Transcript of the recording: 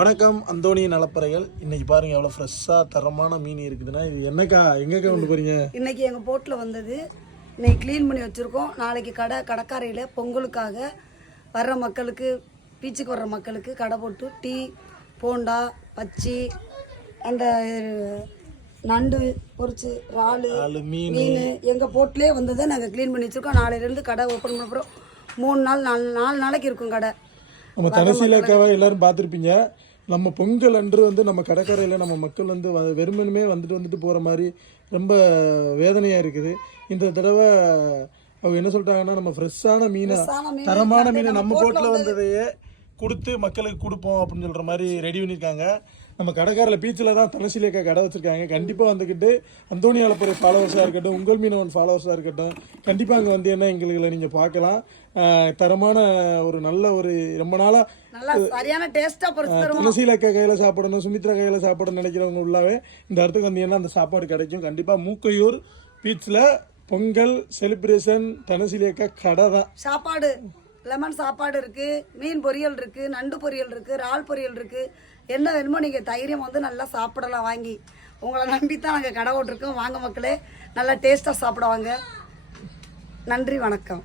வணக்கம் அந்தோணி நலப்பறைகள். இன்னைக்கு பாருங்க எவ்வளோ ஃப்ரெஷ்ஷாக தரமான மீன் இருக்குதுன்னா, இது என்னக்கா எங்கக்கா கொண்டு போறீங்க? இன்னைக்கு எங்கள் போட்டில் வந்தது. இன்னைக்கு க்ளீன் பண்ணி வச்சுருக்கோம். நாளைக்கு கடற்கரையில் பொங்கலுக்காக வர்ற மக்களுக்கு, பீச்சுக்கு வர்ற மக்களுக்கு கடை போட்டு டீ, போண்டா, பச்சி, அந்த நண்டு பொரிச்சு, இறாலு, மீன் எங்கள் போட்டிலே வந்ததை நாங்கள் க்ளீன் பண்ணி வச்சுருக்கோம். நாளையிலேருந்து கடை ஓப்பன் பண்ண அப்புறம் 3 நாள் 4 நாளைக்கு இருக்கும் கடை. நம்ம தனசீலக்காவை எல்லாரும் பார்த்துருப்பீங்க. நம்ம பொங்கல் அன்று நம்ம கடற்கரையில் நம்ம மக்கள் வெறுமனுமே வந்துட்டு போகிற மாதிரி ரொம்ப வேதனையாக இருக்குது. இந்த தடவை அவங்க என்ன சொல்லிட்டாங்கன்னா, நம்ம ஃப்ரெஷ்ஷான மீனை, தரமான மீனை நம்ம போட்டில் வந்ததையே கொடுத்து மக்களுக்கு கொடுப்போம் அப்படின்னு சொல்கிற மாதிரி ரெடி பண்ணியிருக்காங்க. நம்ம கடற்கரையில் பீச்சில் தான் தனசீலக்கா கடை வச்சுருக்காங்க. கண்டிப்பாக வந்துக்கிட்டு அந்தோணி நலப்பறை ஃபாலோவர்ஸாக இருக்கட்டும், உங்கள் மீனவன் ஃபாலோவர்ஸாக இருக்கட்டும், கண்டிப்பாக அங்கே வந்து என்ன எங்களுக்கு நீங்கள் பார்க்கலாம். தரமான ஒரு நல்ல ஒரு ரொம்ப நாளாக சரியான டேஸ்ட்டாக தனசீலக்கா கையில் சாப்பிடணும், சுமித்ரா கையில் சாப்பிடணும்னு நினைக்கிறவங்க உள்ளாவே இந்த இடத்துக்கு வந்தீங்கன்னா அந்த சாப்பாடு கிடைக்கும். கண்டிப்பாக மூக்கையூர் பீச்சில் பொங்கல் செலிப்ரேஷன் தனசீலக்கா கடை தான். சாப்பாடு லெமன் சாப்பாடு இருக்குது, மீன் பொரியல் இருக்குது, நண்டு பொரியல் இருக்குது, இறால் பொரியல் இருக்குது. என்ன வேணுமோ நீங்கள் தைரியம் வந்து நல்லா சாப்பிடலாம். வாங்கி உங்களை நம்பி தான் நாங்கள் கடை ஓட்டிருக்கோம். வாங்க மக்களே, நல்லா டேஸ்ட்டாக சாப்பிடுவாங்க. நன்றி, வணக்கம்.